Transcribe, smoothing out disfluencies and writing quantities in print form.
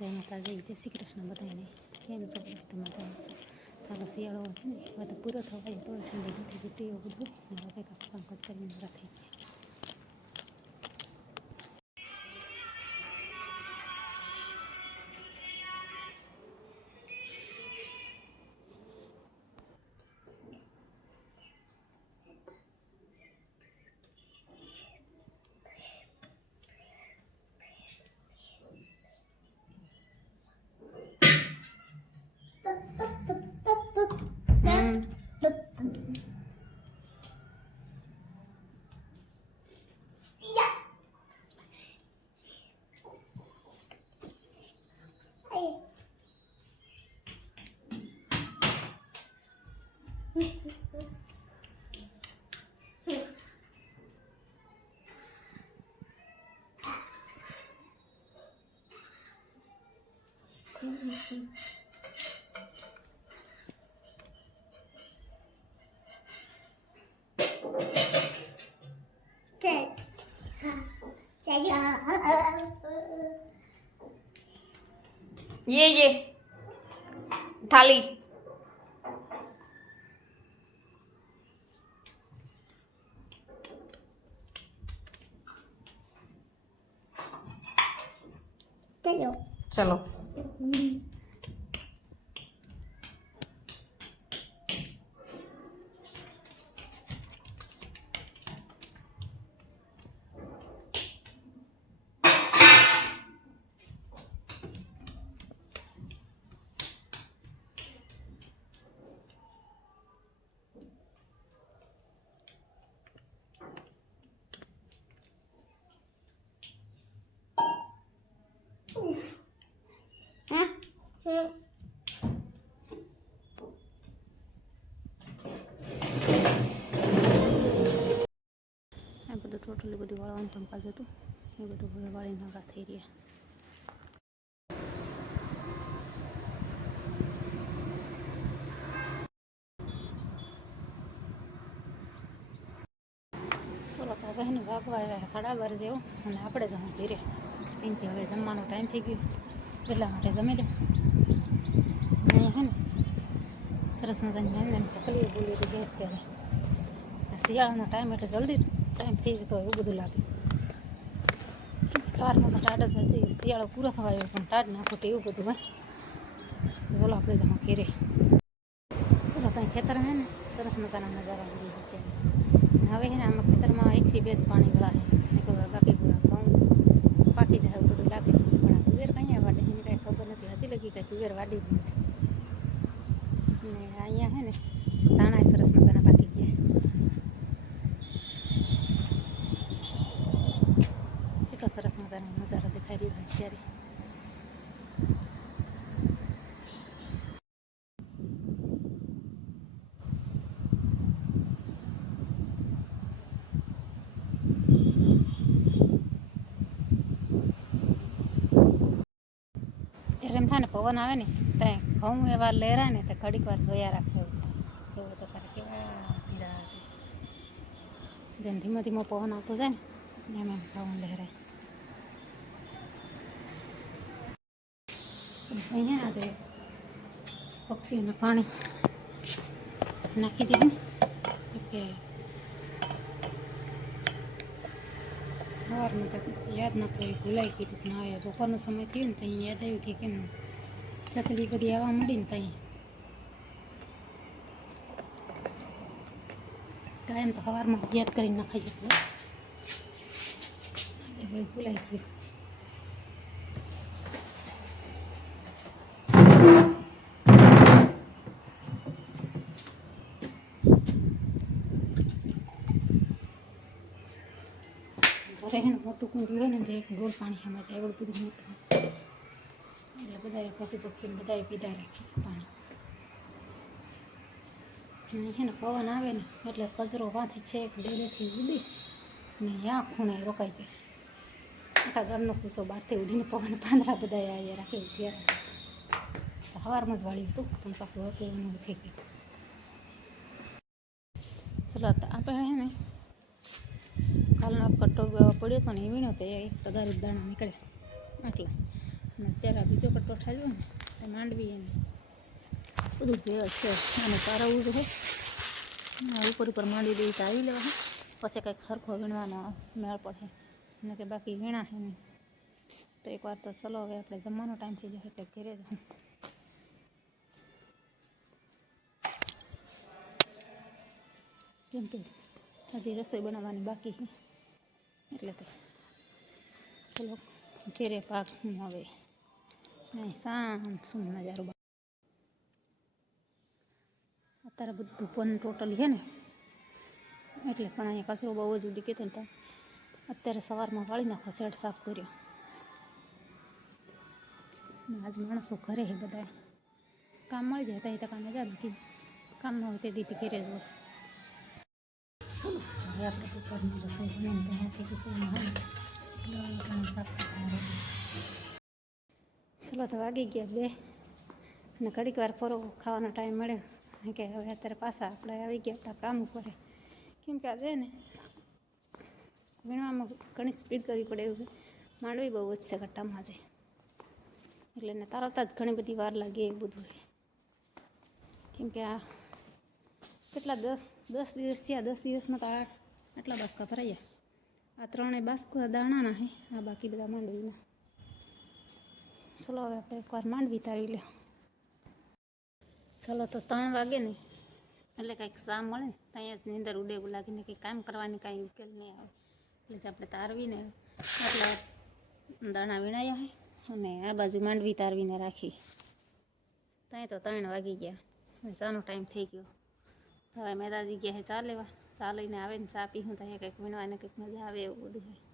જય માતાજી, જય શ્રી કૃષ્ણ બધાને. કેમ છો? તમે ચાલશે ચાલો. શિયાળો છે ને હવે તો પૂરો થવાય તો ઠંડી નથી ઘટી એવું બધું ને હવે કંઈક કામકાજ કરીને પૂરા થઈ ગયા. ये थाली चलो चलो આ બધું ટોટલી બધું વાળવાનું કામકાજ હતું એ બધું હવે વાળી નાગા થઈ રહ્યા. ચલો તો હવે એને વાગવા આવ્યા 12:30 જેવું અને આપણે જવું ધીરે કેમ કે હવે જમવાનો ટાઈમ થઈ ગયો એટલા માટે જમી લે. અહીંયા હે ને સરસ મજાની નાની ચકલીઓ બોલી રહી ગઈ અત્યારે. શિયાળાનો ટાઈમ એટલે જલ્દી ટાઈમ થઈ જતો એવું બધું લાગે. સવારમાં તો ટાઢ જ નથી, શિયાળો પૂરો થવા આવ્યો પણ ટાઢ નાખો તો એવું બધું હોય. ચાલો આપણે જવું ઘેરે. ચલો ત્યાં ખેતર હે ને સરસ મજાના નજારા મળી અત્યારે. હવે છે ને આમાં ખેતરમાં 1 થી 2 જ પાણી ગળા છે ને બાકી ઘઉં પાકી જાય એવું બધું લાગે. પણ આ તુવેર કઈ વાડે એની કાંઈ ખબર નથી. હજી લગી કાંઈ તુવેર વાડી જ નથી. ને અહીંયા છે ને દાણા સરસ મજાના પાકી ગયા. કેટલો સરસ મજાનો નજારો દેખાઈ રહ્યો છે અત્યારે. ત્યારે એમ થાય ને પવન આવે ને ત્યાં ઘઉં એવા લહેરાય ને તો ઘડીક વાર જોયા રાખે. જોવો તો તારે કેવા ધીરા જેમ ધીમો ધીમો પવન આવતો જાય ને એમ એમ ઘઉં લહેરાય. અહીંયા આજે પક્ષીઓને પાણી નાખી દીધું કે સવારમાં તો યાદ ન કરી ભૂલાઈ ગયું હતું. ના આવ્યા બપોરનો સમય થયો ને તો અહીં યાદ આવ્યું કે કેમ ચકલી બધી આવવા મળી ને ત્યાં કાયમ તો સવારમાં યાદ કરીને નખાઈ જતું ભૂલાઈ ગયું. ઘરે છે ને મોટું કુંડું હોય ને તો એક ડોલ પાણી એમાં જાય એવું બધું મોટું એટલે બધાએ પશુ પક્ષીને બધાએ પીધા રાખી પાણી. અને છે ને પવન આવે ને એટલે કચરો વાંથી છેક ડેરેથી ઉડી ને ત્યાં ખૂણે રોકાઈ જાય. આખા ગામનો કૂસો બહારથી ઉડીને પવન પાંદડા બધાએ અહીંયા રાખે ત્યારે સવારમાં જ વાળ્યું હતું પણ પાછું હતું એવું થઈ ગયું. ચલો આપણે છે ને કાલનો કટ્ટો પડ્યો હતો ને એ વીણો તો એ તગારી દાણા નીકળે એટલે ને અત્યારે આ બીજો કટ્ટો ઠાલ્યો ને તો માંડવી એને બધું ભેળ છે અને તારાવું જ હોય ઉપર ઉપર માંડવી દેવી તો આવી લેવા પછી કંઈક સરખો વીણવાનો મેળ પડશે ને કે બાકી વીણા છે નહીં તો એકવાર તો ચલો હવે આપણે જમવાનો ટાઈમ થઈ જશે એટલે ઘરે જાઉં કેમ કે હજી રસોઈ બનાવવાની બાકી છે એટલે તો ચલો ઘેરે પાક હવે નહીં સામ શું નજારો અત્યારે બધું પણ ટોટલ છે ને એટલે પણ અહીંયા કચરો બહુ જ ઉડી ગયો ને અત્યારે સવારમાં વાળી નાખો શેડ સાફ કર્યો આજ માણસો ઘરે છે બધા કામ મળી જાય ત્યાં તો કામ મજા બાકી કામ ન હોય તે દીધી ઘરે જ હોય ચલો હવે આપણે કુકરની રસોઈ બનાવીને ત્યાંથી રસોઈમાં હોય ચલો તો વાગી ગયા 2 અને ઘડીક વાર ફરો ખાવાનો ટાઈમ મળ્યો કે હવે અત્યારે પાછા આપણે આવી ગયા આપણા કામ ઉપર કેમ કે આજે ને વીણવામાં ઘણી સ્પીડ કરવી પડે એવું છે માંડવી બહુ જ છે ગટ્ટામાં આજે એટલે એને તરત જ ઘણી બધી વાર લાગે એવું બધું છે કેમ કે આ કેટલા 10 દિવસ થયા 10 દિવસમાં તો આટલા બાસકા ભરાઈ ગયા આ 3 બાસકા દાણાના છે આ બાકી બધા માંડવીના ચલો હવે આપણે એકવાર માંડવી તારવી લે ચલો તો 3 વાગે ને એટલે કંઈક સા મળે ને ત્યાં જ નીંદર ઉડે એવું લાગીને કંઈક કામ કરવાની કાંઈ ઉકેલ નહીં આવે એટલે જ આપણે તારવીને એટલા દાણા વીણાયા છે અને આ બાજુ માંડવી તારવીને રાખી ત્યાં તો 3 વાગી ગયા હવે ચાનો ટાઈમ થઈ ગયો હવે મેદાજી ગયા છે ચા લેવા ચા લઈને આવે ને ચા પીવું ત્યાં કંઈક વીણવાને કંઈક મજા આવે એવું બધું હોય